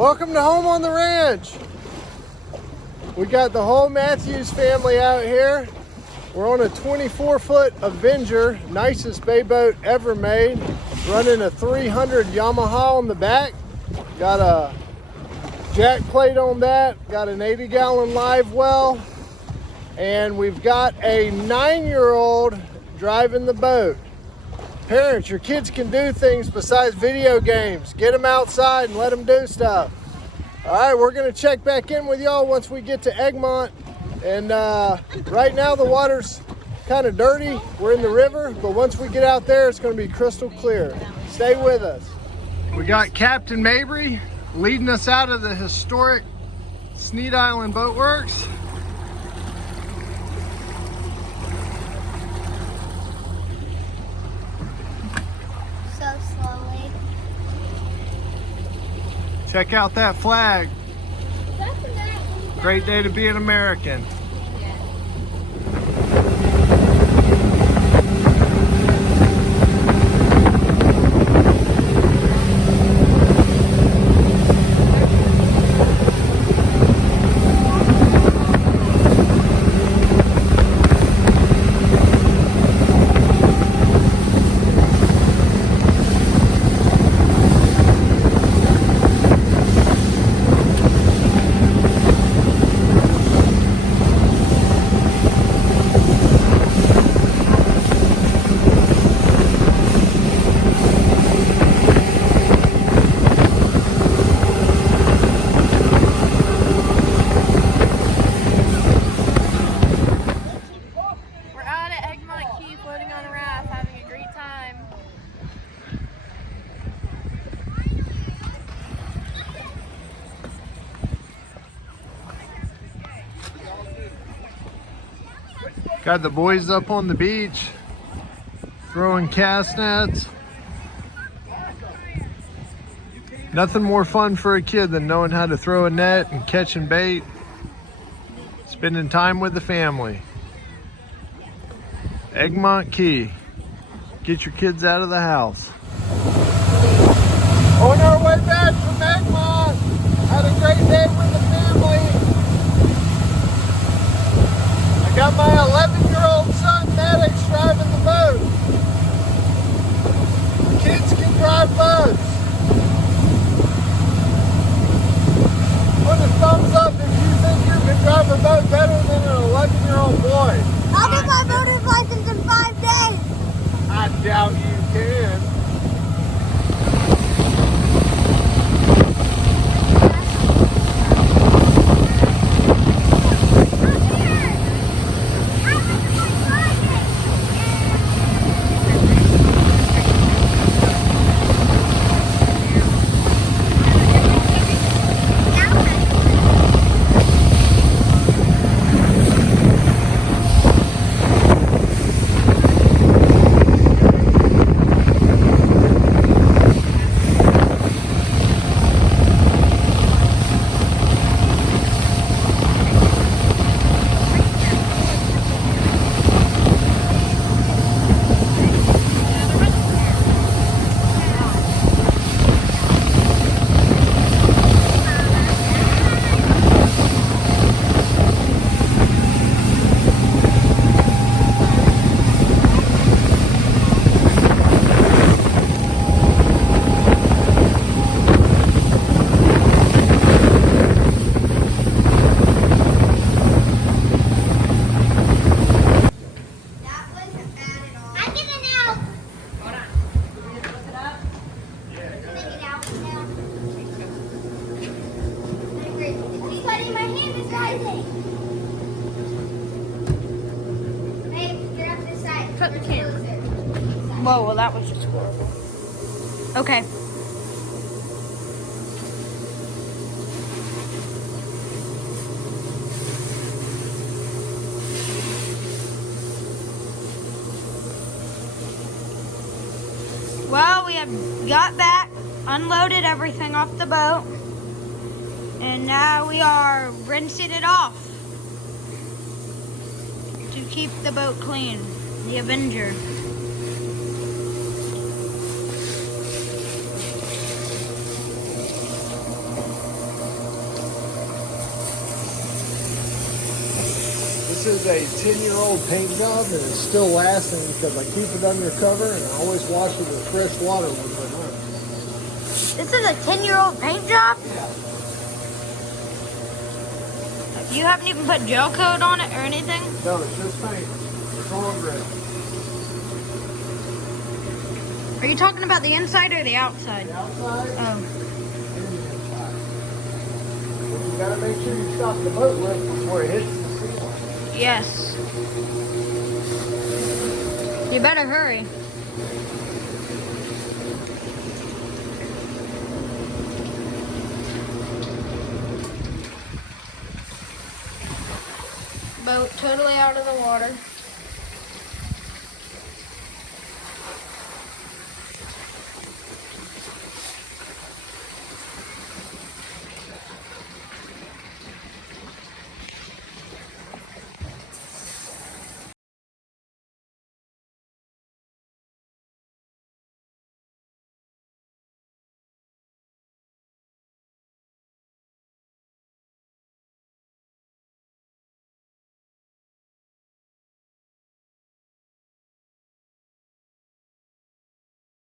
Welcome to Home on the Ranch. We got the whole Matthews family out here. We're on a 24-foot Avenger, nicest bay boat ever made. Running a 300 Yamaha on the back. Got a jack plate on that. Got an 80-gallon live well. And we've got a 9-year-old driving the boat. Parents, your kids can do things besides video games. Get them outside and let them do stuff. All right, we're gonna check back in with y'all once we get to Egmont. And right now the water's kind of dirty. We're in the river, but once we get out there, it's gonna be crystal clear. Stay with us. We got Captain Mabry leading us out of the historic Sneed Island Boat Works. Check out that flag. Great day to be an American. Got the boys up on the beach throwing cast nets. Nothing more fun for a kid than knowing how to throw a net and catching bait. Spending time with the family. Egmont Key. Get your kids out of the house. On our way back from Egmont. Had a great day with the family. I got my 11-year-old son, Maddox, driving the boat. Kids can drive boats. Put a thumbs up if you think you can drive a boat better than an 11-year-old boy. I'll get my boater's license in 5 days. I doubt you can. Cut the camera. Whoa, well that was just horrible. Okay. Well, we have got back, unloaded everything off the boat, and now we are rinsing it off to keep the boat clean. The Avenger. This is a 10-year-old paint job and it's still lasting because I keep it under cover and I always wash it with fresh water when we're done. This is a 10-year-old paint job? Yeah. You haven't even put gel coat on it or anything? No, it's just paint. It's on grid. Are you talking about the inside or the outside? The outside Oh. and the inside. But you gotta make sure you stop the boat lift before it hits the ceiling. Yes. You better hurry. Boat totally out of the water.